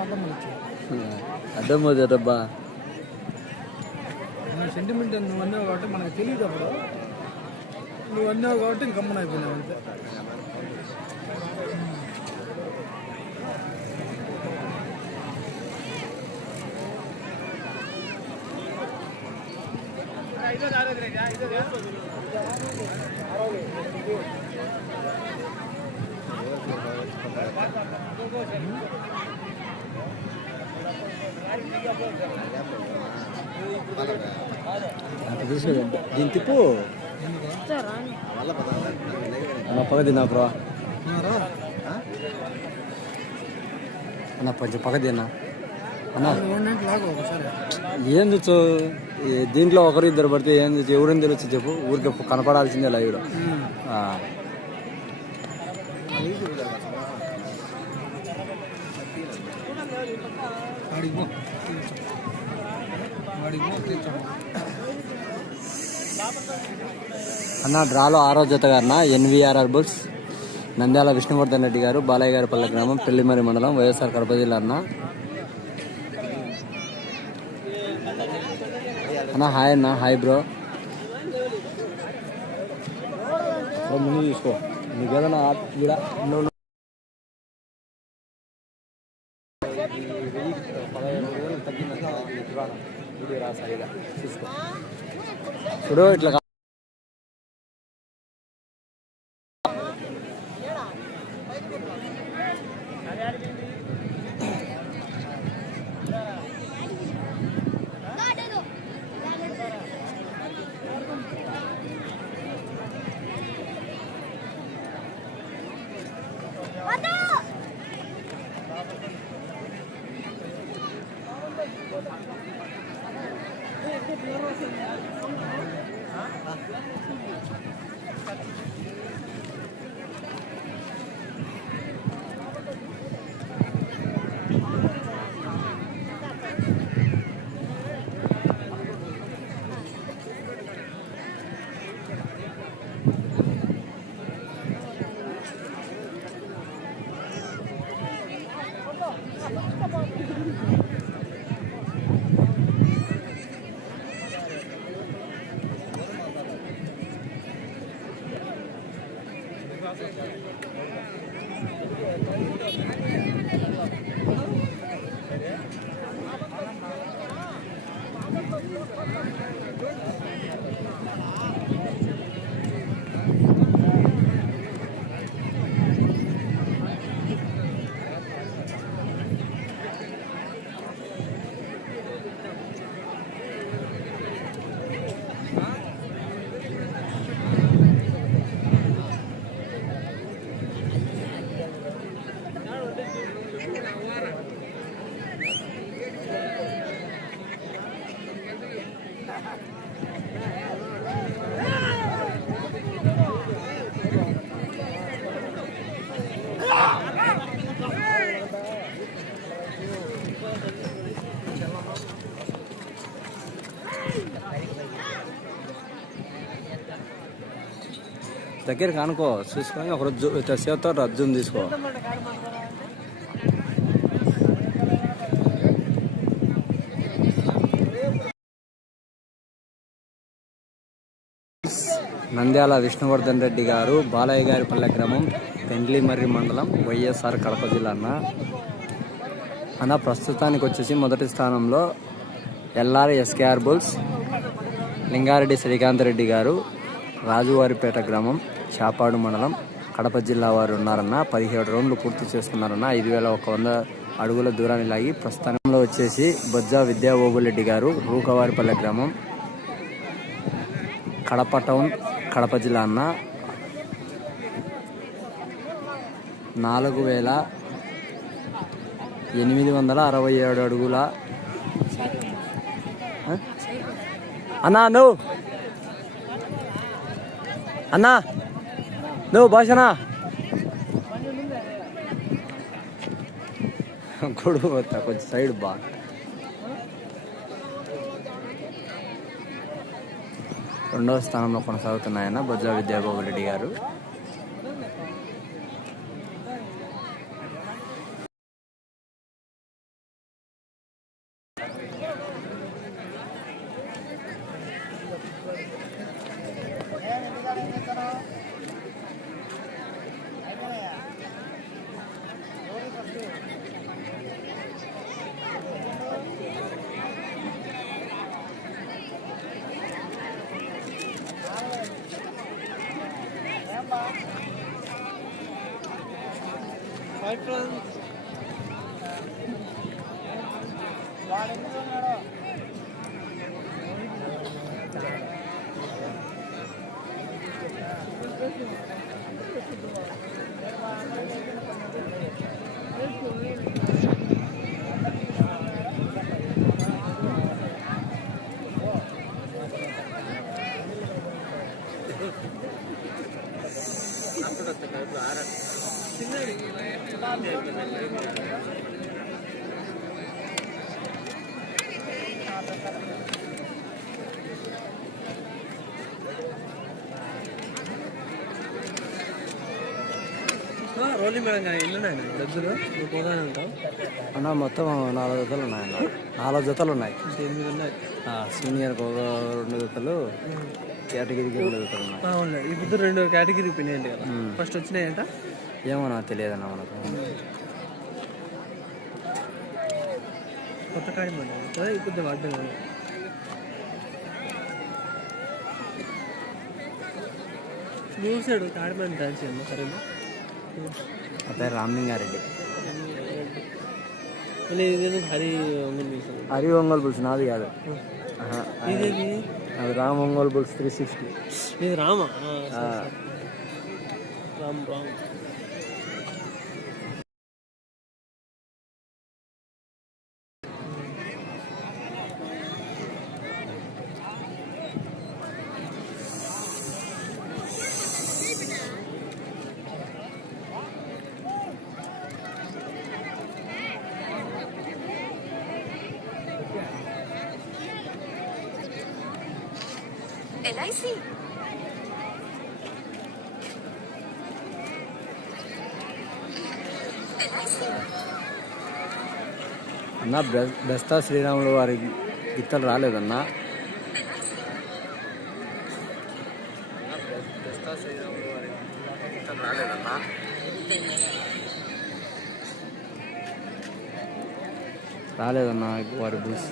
అర్థం వచ్చి అడ్డం పోతారబ్బా మన సెంటిమెంట్ నువ్వు అన్నావు కాబట్టి మనకు తెలియదు అప్పుడు నువ్వు అన్నావు కాబట్టి గమ్మన అయిపోయినావు అంతే అట్లా తీసుకో దీని తిప్పు. అన్న పగ తిన్నా బ్రో అన్న కొంచెం పగ తిన్నా. అన్న ఏం తెచ్చు? దీంట్లో ఒకరు ఇద్దరు పడితే ఏం తెచ్చు? ఎవరైనా తెలుసు చెప్పు? ఊరికి కనపడాల్సిందే లైవ్లో. వాడికి అన్న డ్రాలో ఆరో జత గారన? NVRR bulls. నంద్యాల విష్ణువర్ధన్ రెడ్డి గారు బాలయ్య గారి పల్లె గ్రామం పెళ్ళిమరి మండలం వైఎస్ఆర్ కడప జిల్లా అన్న. అన్న హాయ్ అన్న హాయ్ బ్రో. ముందు తీసుకో. నీకు ఏదైనా ఇప్పుడు ఇట్లా దగ్గర కానుకో చూసుకొని ఒక రజ్జు చేతితో రజ్జుని తీసుకో. నంద్యాల విష్ణువర్ధన్ రెడ్డి గారు బాలయ్య గారి పల్లె గ్రామం పెండ్లిమర్రి మండలం వైఎస్ఆర్ కడప జిల్లా అన్న. అన్న ప్రస్తుతానికి వచ్చేసి మొదటి స్థానంలో LR SKR bulls Lingareddy Srikanth Reddy గారు రాజువారిపేట గ్రామం. చాపాడు మండలం కడప జిల్లా వారు ఉన్నారన్న. పదిహేడు రౌండ్లు పూర్తి చేసుకున్నారన్న. ఐదు వేల ఒక వంద అడుగుల దూరాన్ని లాగి ప్రస్థానంలో వచ్చేసి బొజ్జా విద్యాబాబులెడ్డి గారు రూకవారిపల్లె గ్రామం కడప టౌన్ కడప జిల్లా అన్న. నాలుగు వేల ఎనిమిది వందల అరవై ఏడు అడుగుల అన్నా నువ్వు అన్నా! నువ్వు భాషనా గొడుగు పోతా కొంచెం సైడ్ బా రెండవ స్థానంలో కొనసాగుతున్నాయన్న బొజ్జా విద్యాబాబు రెడ్డి గారు. Bye, friends. అన్న మొత్తం నాలుగు జతలు ఉన్నాయన్న నాలుగు జతలు ఉన్నాయి. ఉన్నాయి. సీనియర్కి ఒక రెండు జతలు కేటగిరీకి రెండు జతలు ఉన్నాయి. ఇప్పుడు రెండు కేటగిరీ పోయినాయండి కదా. ఫస్ట్ వచ్చినాయంట? ఏమో నాకు తెలియదన్న మనకు. కొత్త కాయం అండి. అదే ఇప్పుడు కాడిమని డాన్స్ సరేనా? నా పేరు రామలింగారెడ్డి మళ్ళీ ఇదేదో హరి ఒంగోలు చూసాను హరి ఒంగోలు బుల్స్ నాది కాదు ఆహా, ఇదేది అది Ram Ongole bulls three sixty ఇది రామ ఆ, సరే, సరే. రామ్ రామ్ అన్న బెస్తా శ్రీరాములు వారి గిత్తలు రాలేదన్నా? రాలేదన్నా వారి బుల్స్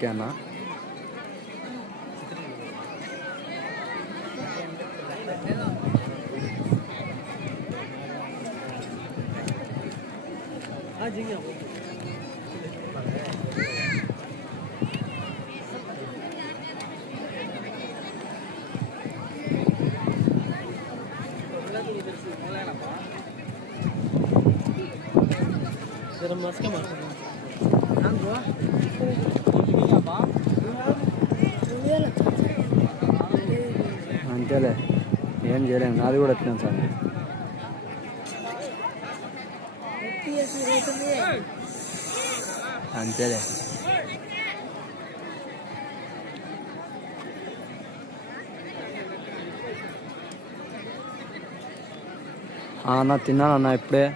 कहना। हाँ, आ जाइए చేయలేము నాది కూడా ఎత్తినాను సార్. అంతేలే. ఆ, అన్న ఇప్పుడే.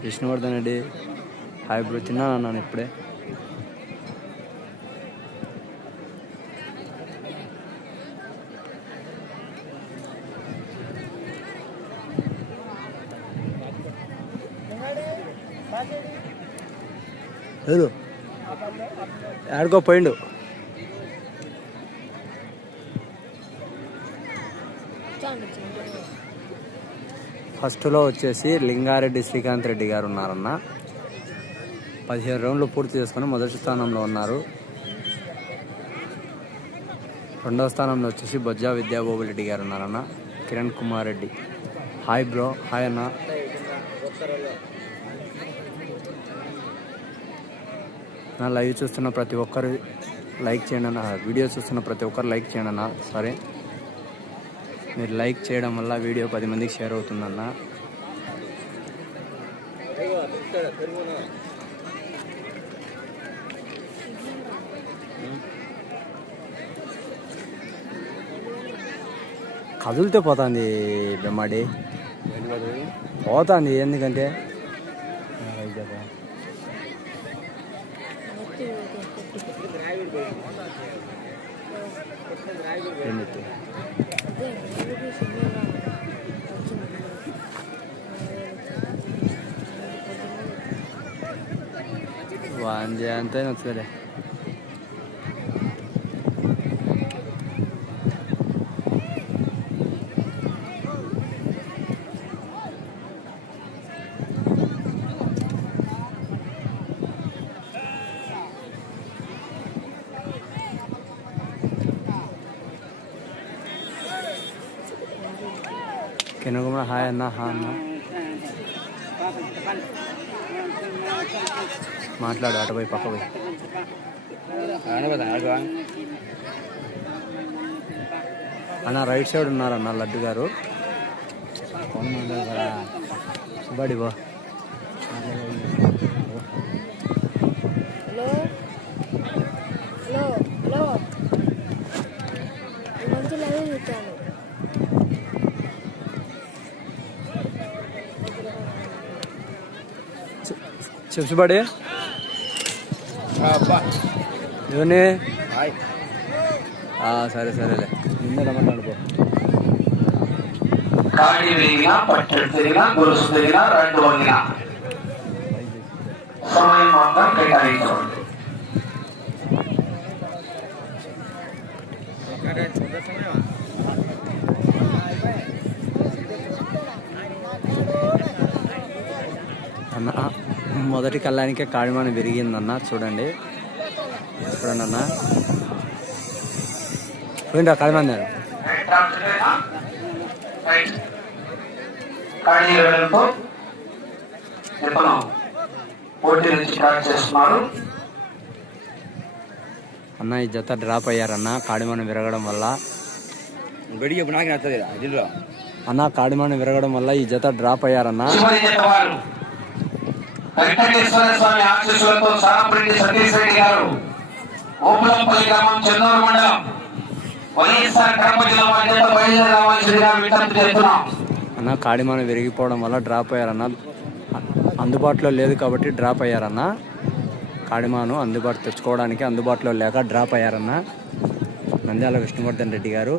విష్ణువర్ధన్ రెడ్డి. హాయ్ బ్రో తిన్నానన్నాను ఇప్పుడే. లేదు ఆడుకో పోయిండు. ఫస్ట్లో వచ్చేసి లింగారెడ్డి శ్రీకాంత్ రెడ్డి గారు ఉన్నారన్న. పదిహేను రౌండ్లు పూర్తి చేసుకొని మొదటి స్థానంలో ఉన్నారు. రెండవ స్థానంలో వచ్చేసి బొజ్జా విద్యాబాబు రెడ్డి గారు ఉన్నారన్న. Kiran Kumar Reddy. Hi bro hi అన్న. నా లైవ్ చూస్తున్న ప్రతి ఒక్కరు లైక్ చేయండి అన్న వీడియో చూస్తున్న ప్రతి ఒక్కరు లైక్ చేయండి అన్న సరే. మీరు లైక్ చేయడం వల్ల వీడియో పది మందికి షేర్ అవుతుందన్న. కదులుతో పోతుంది బెమ్మాడి పోతుంది ఎందుకంటే? ఎందుకు వాంజే అంతే వస్తుంది కెనుగుమ హాయ్ అన్న హా అన్న. మాట్లాడు అటు పోయి పక్క పోయి. అన్న రైట్ సైడ్ ఉన్నారన్న లడ్డు గారు. బడి బా హలో? హలో? హలో? మంచి లైవ్ చూస్తాను. చిప్స్ బడి ఇవన్నీ ఆ, సరే సరేలే నిన్న రమ్మన్నాడు పో కాడి విరిగిన పట్టెడు తిరిగిన గొలుసు తిరిగిన రెండు వంగిన సమయం మాత్రం కేటాయించండి అన్న మొదటి కళ్ళానికే కాడిమాన విరిగిందన్న చూడండి. అన్న పోయిందా కాడిమాన్ చేస్తున్నారు అన్న ఈ జత డ్రాప్ అయ్యారన్న కాడిమాన విరగడం వల్ల. అన్న కాడిమాన విరగడం వల్ల ఈ జత డ్రాప్ అయ్యారన్న. వెంకటేశ్వర స్వామి ఆశీస్సులతో సారంపరెడ్డి సతీష్ రెడ్డి గారు ఓపులంపల్లి గ్రామం చెన్నూరు మండలం వైఎస్ఆర్ కడప జిల్లా వారి చేత బయలుదేరి రావాల్సిందిగా విజ్ఞప్తి చేస్తున్నాం. అన్న కాడిమాన విరిగిపోవడం వల్ల డ్రాప్ అయ్యారన్న. అందుబాటులో లేదు కాబట్టి డ్రాప్ అయ్యారన్న. కాడిమాను అందుబాటు తెచ్చుకోవడానికి అందుబాటులో లేక డ్రాప్ అయ్యారన్న. నంద్యాల విష్ణువర్ధన్ రెడ్డి గారు.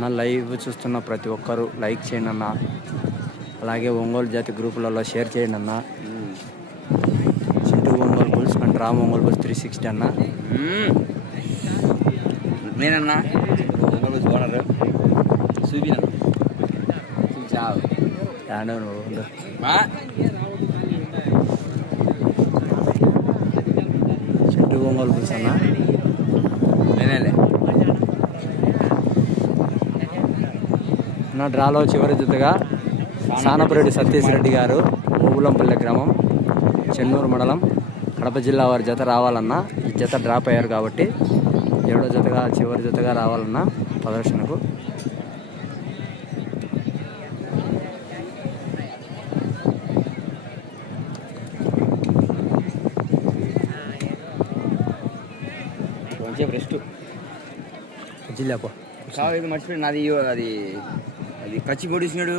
నా లైవ్ చూస్తున్న ప్రతి ఒక్కరూ లైక్ చేయండి అన్న. అలాగే ఒంగోలు జాతి గ్రూపులలో షేర్ చేయండి అన్న. Chintu Ongole bulls and Ram Ongole bulls three sixty అన్న. నేనన్నా. ఓనర్ చూపినా చావు యాడో నువ్వు ఉండు. చింటూ ఒంగోలు బుల్స్ అన్న. నేనేలే. నా డ్రాలో చివరి జతగా. సానపురెడ్డి సతీష్ రెడ్డి గారు ఓబులంపల్లె గ్రామం చెన్నూరు మండలం కడప జిల్లా వారి జత రావాలన్నా ఈ జత డ్రాప్ అయ్యారు కాబట్టి ఏడో జతగా చివరి జతగా రావాలన్నా ప్రదర్శనకు. కొంచెం రెస్ట్ మర్చిపోయి నాది అది అది కచ్చి పొడిసినాడు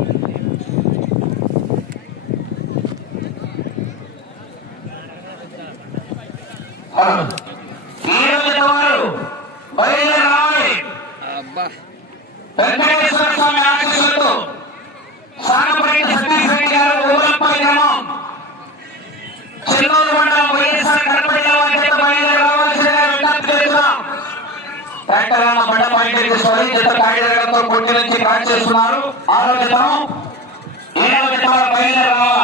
ట్రాక్టర్ బండ పాయింట్ తీసుకొని జత కాగితాలతో కొట్టి నుంచి క్రాచ్ చేస్తున్నారు ఆరో జతం ఏడవ జతం బయలుదేరాలా